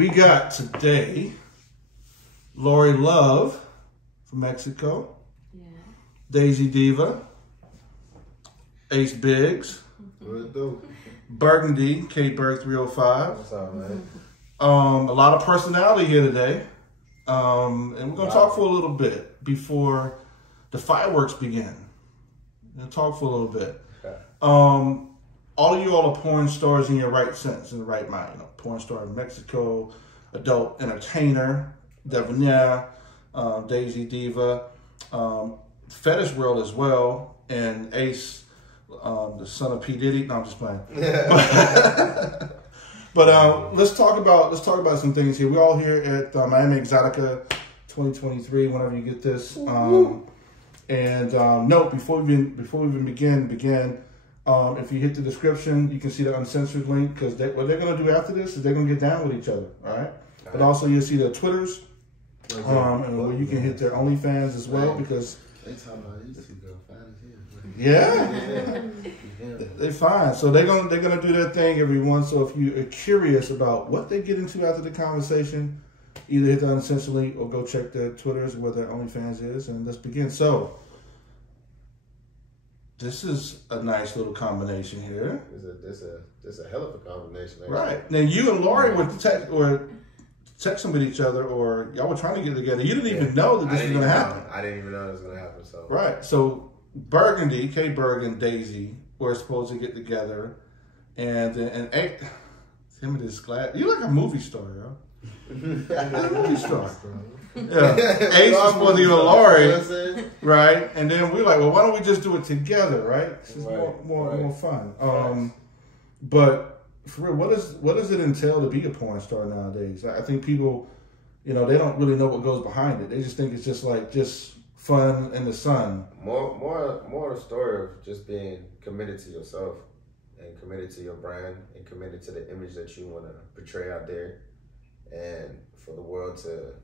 We got today Loree Love from Mexico, Daisy Diva, Ace Biggs, Burgundy, K-Berg 305. What's up, man? A lot of personality here today. And we're going to talk for a little bit before the fireworks begin. We're going to talk for a little bit. Okay. All of you all are porn stars in your right sense, in the right mind. You know, porn star in Mexico, adult entertainer, Debonair, Daisy Diva, fetish world as well, and Ace, the son of P. Diddy. No, I'm just playing. But let's talk about some things here. We're all here at Miami Exotica 2023. Whenever you get this, note before we even begin. If you hit the description, you can see the uncensored link, because what they're going to do after this is they're going to get down with each other, all right? But also you'll see their Twitters, and where you can hit their OnlyFans as well, because they talking about YouTube girl fine yeah, they're fine. So they're gonna do their thing, everyone. So if you are curious about what they get into after the conversation, either hit the uncensored link or go check their Twitters where their OnlyFans is, and let's begin. So this is a nice little combination here. This a hell of a combination, actually. Right. Now you and Loree were texting with each other, or y'all were trying to get together. You didn't even know that this was going to happen. I didn't even know it was going to happen. So right. So Burgundy, K-Berg, and Daisy were supposed to get together, and him and his glad. You like a movie star, yo. A movie star. Yeah. Ace was supposed to get Loree, right? And then we're like, well, why don't we just do it together, right? It's more fun. But for real, what does it entail to be a porn star nowadays? I think people, they don't really know what goes behind it. They just think it's just fun in the sun. More the story of just being committed to yourself and committed to your brand and committed to the image that you want to portray out there, and for the world to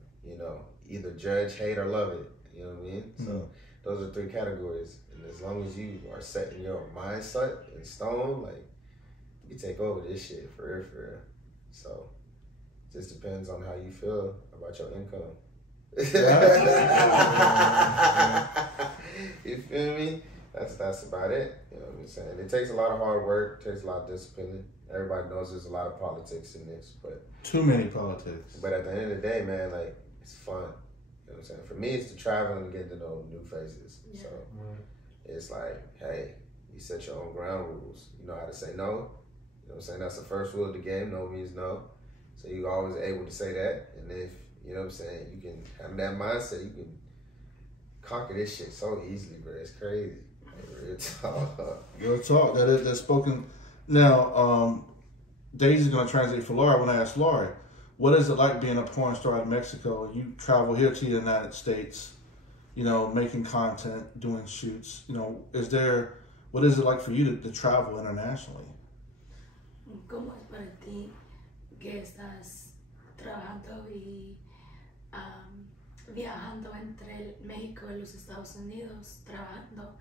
either judge, hate, or love it. You know what I mean? Mm-hmm. So those are 3 categories. And as long as you are set in your mindset in stone, like, you take over this shit for real. So it just depends on how you feel about your income. You feel me? That's about it. You know what I'm saying? It takes a lot of hard work, takes a lot of discipline. Everybody knows there's a lot of politics in this, but too many politics. But at the end of the day, man, like, it's fun. You know what I'm saying? For me, it's to travel and get to know new faces. Yeah. So it's like, hey, you set your own ground rules. You know how to say no. You know what I'm saying? That's the first rule of the game. No means no. So you're always able to say that. And if, you know what I'm saying, you can have that mindset, you can conquer this shit so easily, bro. It's crazy. Like, real talk. Real talk. That's spoken. Now, Daisy's going to translate for Loree. I want to ask Loree, what is it like being a porn star in Mexico? You travel here to the United States, making content, doing shoots. What is it like for you to travel internationally? ¿Cómo es para ti que estás trabajando y viajando entre México y los Estados Unidos, trabajando?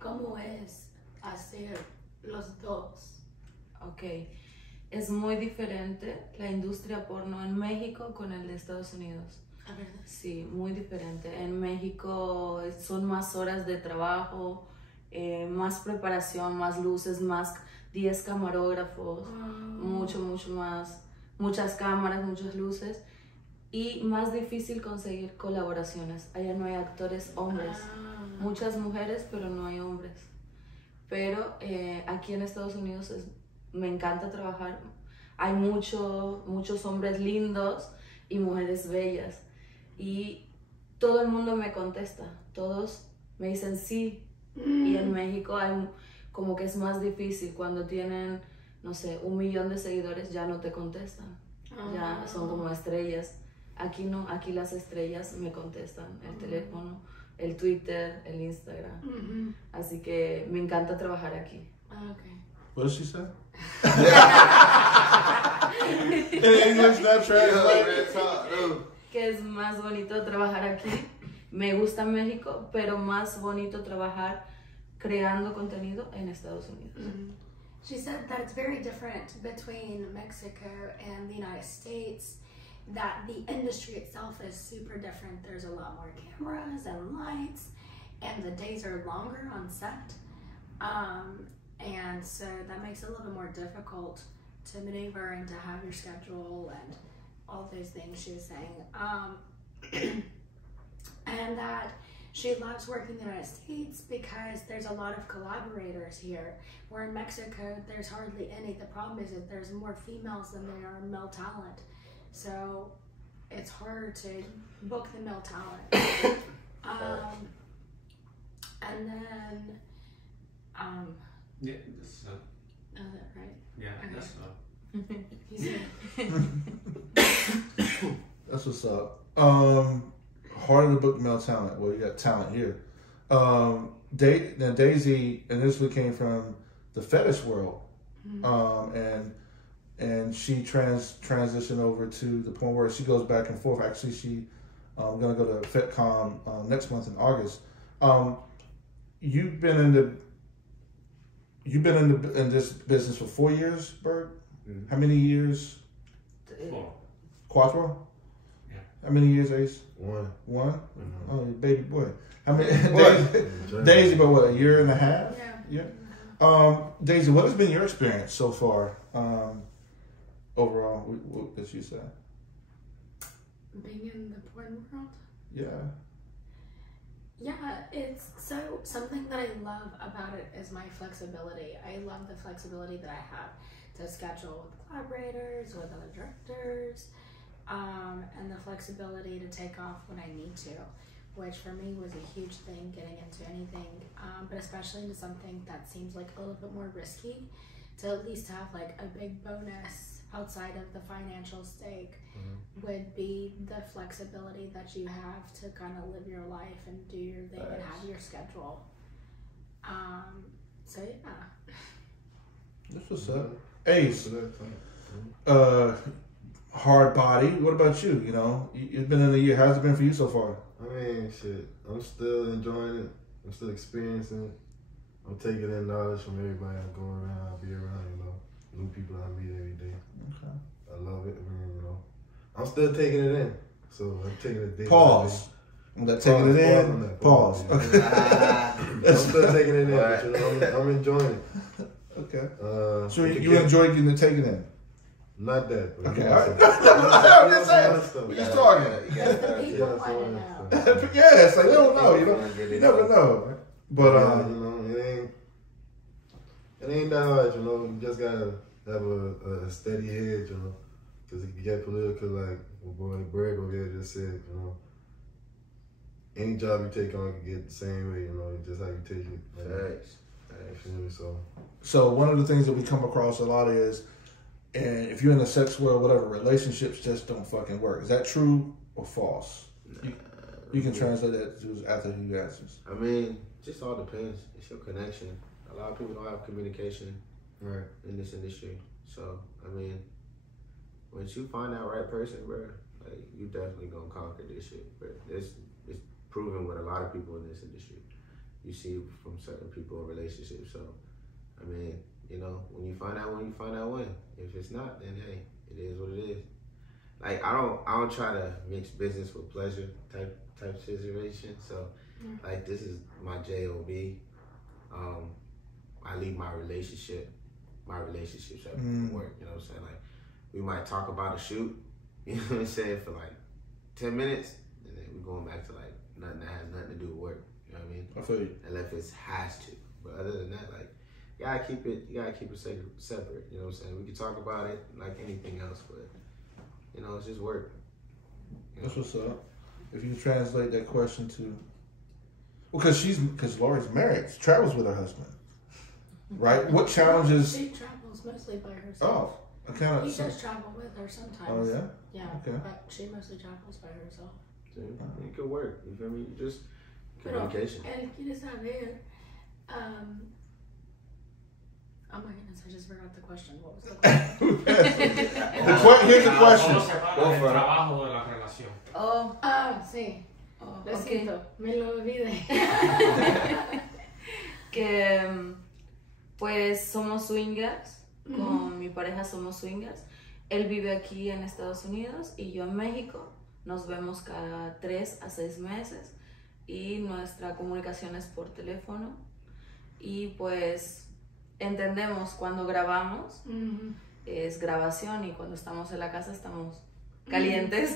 ¿Cómo es hacer los dos? Ok, es muy diferente la industria porno en México con el de Estados Unidos. ¿A verdad? Sí, muy diferente. En México son más horas de trabajo, más preparación, más luces, más 10 camarógrafos, mucho más, muchas cámaras, muchas luces, y más difícil conseguir colaboraciones. Allá no hay actores hombres, muchas mujeres, pero no hay hombres. Pero aquí en Estados Unidos me encanta trabajar. Hay muchos hombres lindos y mujeres bellas. Y todo el mundo me contesta. Todos me dicen sí. Y en México como que es más difícil. Cuando tienen, no sé, 1 millón de seguidores ya no te contestan. Ya son como estrellas. Aquí no, aquí las estrellas me contestan. El teléfono, el Twitter, el Instagram. Así que me encanta trabajar aquí. Okay. What did she say? In English, not translated. Que es más bonito trabajar aquí. Me gusta México, pero más bonito trabajar creando contenido en Estados Unidos. She said that it's very different between Mexico and the United States, that the industry itself is super different. There's a lot more cameras and lights, and the days are longer on set. And so that makes it a little bit more difficult to maneuver and to have your schedule and all those things she was saying. And that she loves working in the United States because there's a lot of collaborators here. Where in Mexico, there's hardly any. The problem is that there's more females than there are male talent. So it's hard to book the male talent. And then, yeah, that's oh, that right? yeah, Okay. that's That's what's up. Harder to book male talent. Well, you got talent here. Now Daisy initially came from the fetish world, and she transitioned over to the point where she goes back and forth. Actually, she gonna go to FetCon next month in August. You've been in this business for 4 years, Berg? Mm-hmm. How many years? 4. Quattro? Yeah. How many years, Ace? 1. 1? Mm-hmm. Oh, you baby boy. How many? What? Daisy, but what, a year and a half? Yeah. Daisy, what has been your experience so far, overall, what did you say? Being in the porn world? Yeah. Yeah, it's so something that I love about it is my flexibility. I love the flexibility that I have to schedule with collaborators, with other directors, and the flexibility to take off when I need to, which for me was a huge thing getting into anything, but especially into something that seems like a little bit more risky, to at least have like a big bonus outside of the financial stake would be the flexibility that you have to kind of live your life and do your thing and have your schedule. So yeah. That's what's up. Ace, hard body. What about you? You know, it's been in a year. How's it been for you so far? I mean, shit, I'm still enjoying it. I'm still experiencing it. I'm taking in knowledge from everybody I go around, I be around, you know, new people I meet every day. Okay. I love it, I mean, you know. I'm still taking it in, so I'm taking it day. Pause. I'm not taking it in. Pause. Okay. I'm still taking it in, but, you know, I'm enjoying it. Okay. So if you enjoy getting to take it in? Not that, but Okay, you all know, right. some- I'm just saying. We just talking. People want to know. Yeah, it's like, they don't know. You never know. But, you know, it ain't that hard, you know. You just gotta have a steady head, you know. Because it can get political, like my boy Berg over here just said, you know. Any job you take on can get the same way, you know. It's just how you take it. Thanks. You feel me? So one of the things that we come across a lot is, and if you're in the sex world, whatever, relationships just don't fucking work. Is that true or false? You can translate that to after he answers. I mean, just all depends. It's your connection. A lot of people don't have communication in this industry. So, I mean, once you find that right person, bro, like, you definitely gonna conquer this shit. But it's proven with a lot of people in this industry. You see from certain people in relationships. So, I mean, you know, when you find out when, you find out when. If it's not, then hey, it is what it is. Like, I don't try to mix business with pleasure type situation. So, like, this is my job. I leave my relationships up from work. You know what I'm saying? Like, we might talk about a shoot. You know what I'm saying, for like 10 minutes, and then we're going back to like nothing that has nothing to do with work. You know what I mean? I feel you. Unless it has to. But other than that, like, you gotta keep it separate. You know what I'm saying? We can talk about it like anything else, but you know, it's just work. You know? That's what's up. If you translate that question to, well, because Loree's married, she travels with her husband, right? What challenges? She travels mostly by herself. Oh, I kind of. He does travel with her sometimes. Oh yeah. Yeah. Okay. But she mostly travels by herself. So, it could work. You feel me? Just communication. El quiere saber. Oh my goodness, I just forgot the question. What was the question? Here's the question. El trabajo de la relación. Oh, Sí. Lo ok. siento, me lo olvidé. Que Pues somos swingers, con mi pareja somos swingers. Él vive aquí en Estados Unidos y yo en México. Nos vemos cada 3 a 6 meses y nuestra comunicación es por teléfono. Y pues entendemos cuando grabamos, es grabación, y cuando estamos en la casa estamos calientes.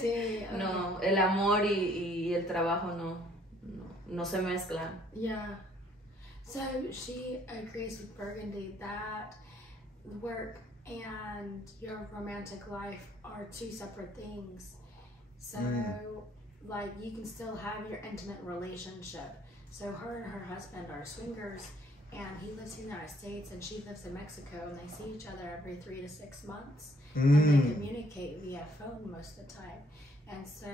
Sí, okay. No, el amor y el trabajo no se mezclan. Yeah. So she agrees with Burgundy that work and your romantic life are 2 separate things. So like you can still have your intimate relationship. So her and her husband are swingers, and he lives in the United States and she lives in Mexico, and they see each other every 3 to 6 months. And they communicate via phone most of the time. And so,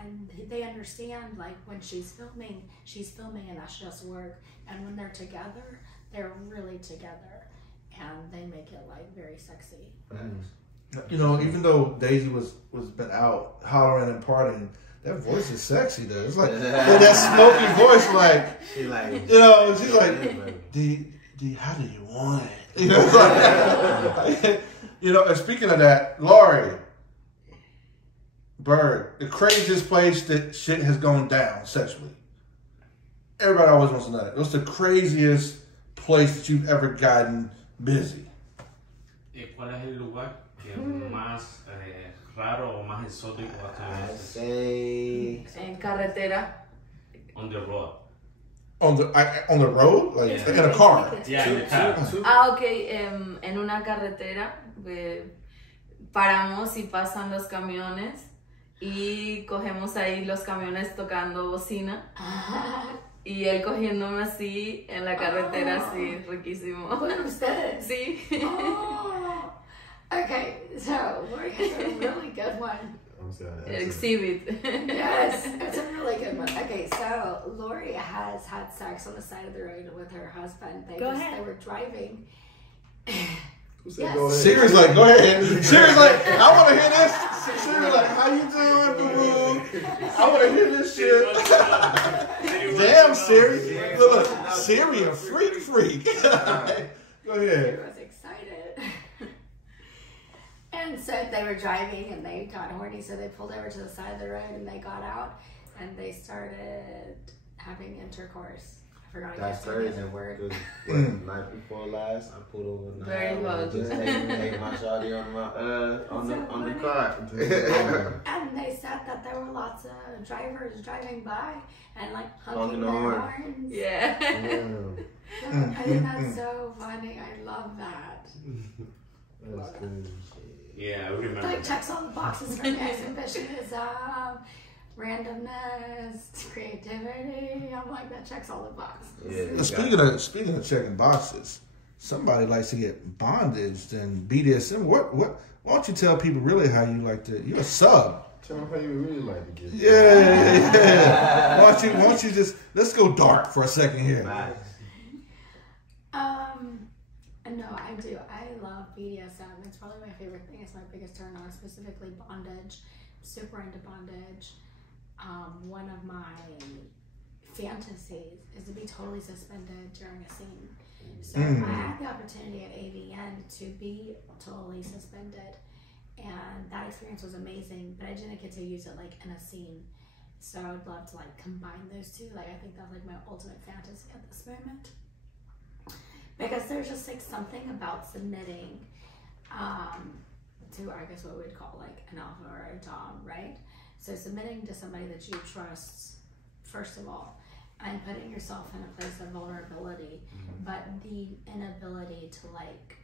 and they understand, like, when she's filming and that's just work. And when they're together, they're really together. And they make it, like, very sexy. You know, even though Daisy was been out hollering and partying, that voice is sexy though. It's like that smoky voice, like, She like, you know, she's like, D, how do you want it? You know, it's like, you know. And speaking of that, Loree, Bird, the craziest place that shit has gone down sexually. Everybody always wants to know that. What's the craziest place that you've ever gotten busy? ¿Cuál es el lugar que más raro o más exótico I has say, En carretera. on the road? On the road, like Yeah. in a car. Yeah, in the car. Ok, en una carretera paramos y pasan los camiones y cogemos ahí los camiones tocando bocina y él cogiéndome así en la carretera, así, riquísimo. Con ustedes. Sí. Oh. Okay, so Loree has a really good one. I'm sorry. Exhibit. Yes, it's a really good one. Okay, so Loree has had sex on the side of the road with her husband. They were driving. Who said Yes. go ahead? Siri's like, go ahead. Siri's like, I want to hear this. Siri's like, how you doing, boo? I want to hear this shit. Damn, Siri. Look, Siri, a freak. Go ahead. I was excited. And so they were driving and they got horny, so they pulled over to the side of the road and they got out and they started having intercourse. I forgot that's the crazy. other word. Night before last, I pulled over. Night Very well. Just take my shawty on the car. And they said that there were lots of drivers driving by and like Honking honking the their horn. horns. Yeah. Damn. I think that's so funny. I love that. That's crazy. Yeah, I remember. Like checks all the boxes for exhibitionism, randomness, creativity. I'm like, that checks all the boxes. Yeah. Speaking of checking boxes, somebody likes to get bondaged and BDSM. Why don't you tell people really how you like to? You're a sub. Tell them how you really like to get. Yeah. Why don't you just let's go dark for a second here. Nice. No, I do. I love BDSM. It's probably my favorite thing. It's my biggest turn on, specifically bondage. I'm super into bondage. One of my fantasies is to be totally suspended during a scene. So I had the opportunity at AVN to be totally suspended, and that experience was amazing, but I didn't get to use it like in a scene. So I would love to like combine those two. Like I think that's like my ultimate fantasy at this moment. Because there's just like something about submitting to, I guess, what we'd call like an alpha or a dom, right? So submitting to somebody that you trust, first of all, and putting yourself in a place of vulnerability, but the inability to like,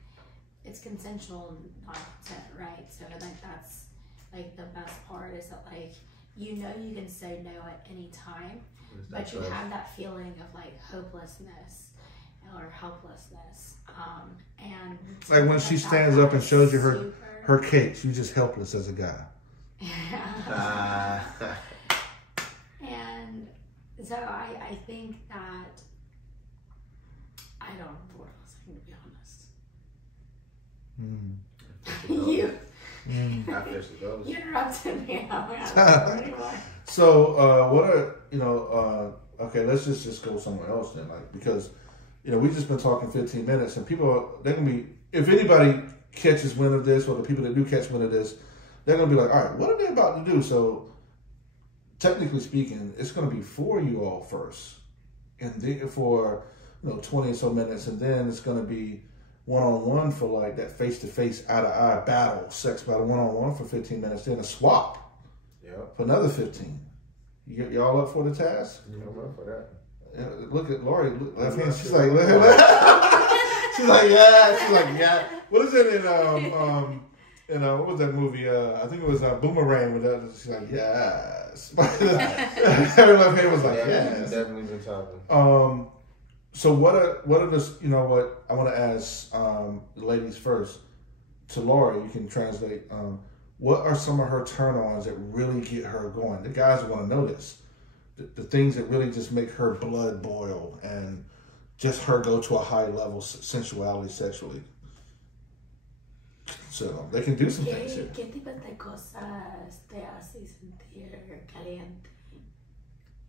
it's consensual, not consent, right? So like that's like the best part is that like, you know you can say no at any time, but you have that feeling of like hopelessness or helplessness, and Like when she stands up and shows you her cakes, you're just helpless as a guy. And so I think that I don't know what else I can, to be honest. You interrupted me. So what are okay? Let's just go somewhere else then, like because you know, we just been talking 15 minutes, and people, they're gonna be, if anybody catches wind of this, or the people that do catch wind of this, they're gonna be like, all right, what are they about to do? So, technically speaking, it's gonna be for you all first, and then for 20 and so minutes, and then it's gonna be one-on-one for like that face-to-face, eye-to-eye battle, sex battle, one-on-one for 15 minutes, then a swap for another 15. Y'all up for the task? I'm up for that. Look at Loree. Left hand. She's like, look at that. She's like, yeah. She's like, yeah. What is it in what was that movie? I think it was Boomerang. With that, she's like, yes. Her left hand was like, yes. Definitely been talking. So what are the, what I want to ask ladies first to Loree. You can translate. What are some of her turn-ons that really get her going? The guys want to know this. The things that really just make her blood boil and just her go to a high level sensuality sexually. So they can do some things here. ¿Qué tipo de cosas te hace sentir caliente?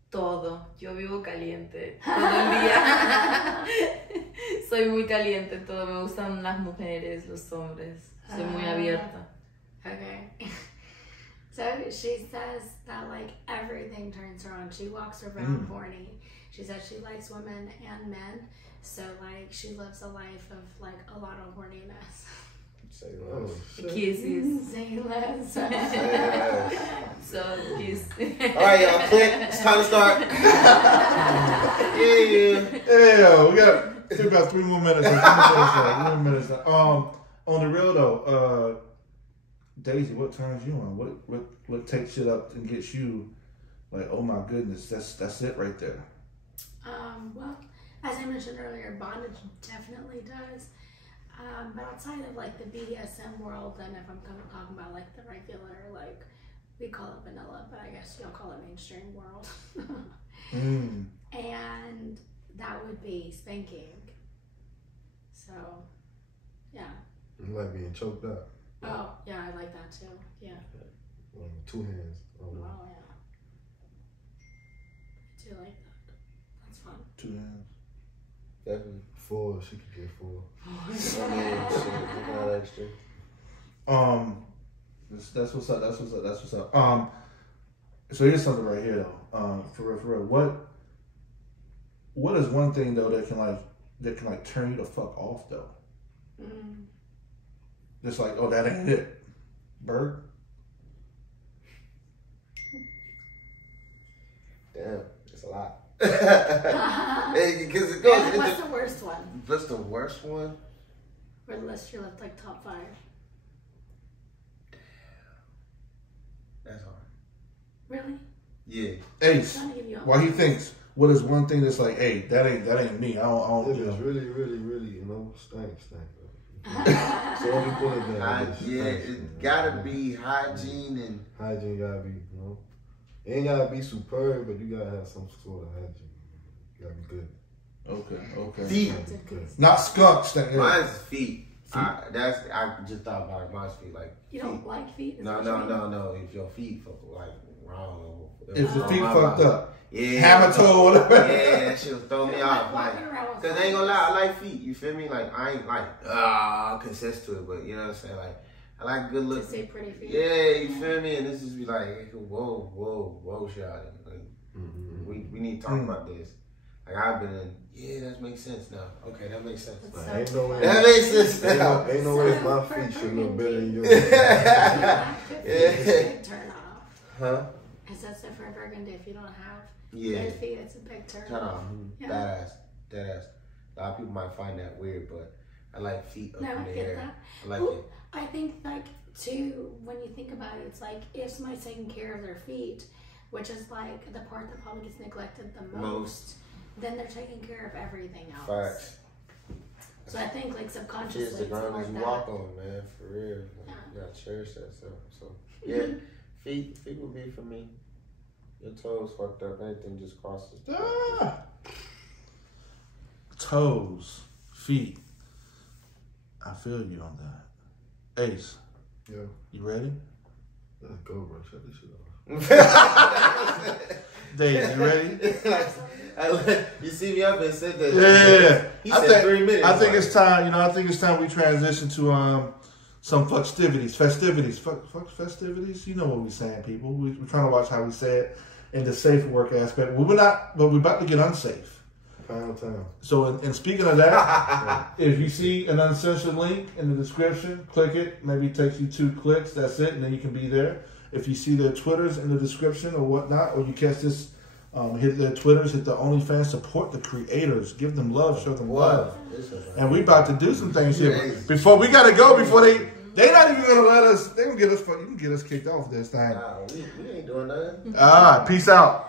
Todo. Yo vivo caliente todo el día. Soy muy caliente, todo. Me gustan las mujeres, los hombres. Soy muy abierta. Okay. So she says that like everything turns her on. She walks around horny. She says she likes women and men. So like she lives a life of like a lot of horniness. Say less. Kisses. Say less. So kiss. All right, y'all. Click. It's time to start. Yeah, we got about 3 more minutes. 3 more minutes. On the real though, Daisy, what turns you on? What takes it up and gets you like, oh my goodness, that's it right there? Well, as I mentioned earlier, bondage definitely does. But outside of like the BDSM world, and if I'm talking about like the regular, like we call it vanilla, but I guess y'all call it mainstream world. And that would be spanking. So, yeah. You like being choked up. Oh, yeah, I like that too. Yeah. 2 hands. Oh, yeah. I do like that. That's fun. 2 hands. Definitely. 4, she could get 4. Shit, not extra. That's what's up. That's what's up. So here's something right here though. For real. What is one thing though that can turn you the fuck off though? Just like, oh, that ain't it. Bird? Damn, it's a lot. Because it goes. What's the worst one? What's the worst one? Or list your like top 5. That's hard. Really? Yeah. Ace. Why he thinks, what is one thing that's like, hey, that ain't me. I don't If it's really, stank. So when you put it down, it gotta be hygiene and hygiene gotta be, it ain't gotta be superb, but you gotta have some sort of hygiene. You gotta be good. Okay. Feet. Not skunks. Mine's feet. I just thought about it. Mine's feet. Like you don't like feet? No. If your feet like wrong, if the feet fucked up, yeah, hammer toe, whatever. Yeah, that shit would throw me off. Like, cause I ain't gonna lie, I like feet. You feel me? Like I ain't like consist to it, but you know what I'm saying? Like I like good looking. To say pretty feet. Yeah, you feel me? And this just be like, whoa, shawty. Like, we need to talk about this. Like I've been in, that makes sense now. Okay, that makes sense. Ain't no way. That makes sense now. Ain't no way my feet should look better than yours. Big turn off. Huh? Is that so for Burgundy? If you don't have good feet, it's a big turn off. off. Dead ass. A lot of people might find that weird, but I like feet up in the air. That. I like it. I think like too, when you think about it, it's like if somebody's taking care of their feet, which is like the part that probably gets neglected the most. Then they're taking care of everything else. Facts. So I think like subconsciously. It's the ground like you that. walk on, man. For real. Like, you gotta cherish that stuff. So yeah, feet would be for me. Your toes fucked up. Anything just crosses. Toes, feet. I feel you on that. Ace. Yeah. You ready? Let's go, bro. Shut this shit off. Dave, you ready? You see me up and said that. Yeah. He said 3 minutes. I think it's time. You know, I think it's time we transition to some festivities. Festivities. You know what we're saying, people. We're trying to watch how we say it in the safe work aspect. We're not, but we're about to get unsafe. Final time. So, and speaking of that, if you see an uncensored link in the description, click it. Maybe it takes you 2 clicks. That's it, and then you can be there. If you see their Twitters in the description or whatnot, or you catch this, hit their Twitters, hit the OnlyFans, support the creators, give them love, show them love. And we about to do some things here. Before we gotta go, before they not even gonna let us. They gonna get us. You can get us kicked off this thing. Nah, we ain't doing nothing. All right, peace out.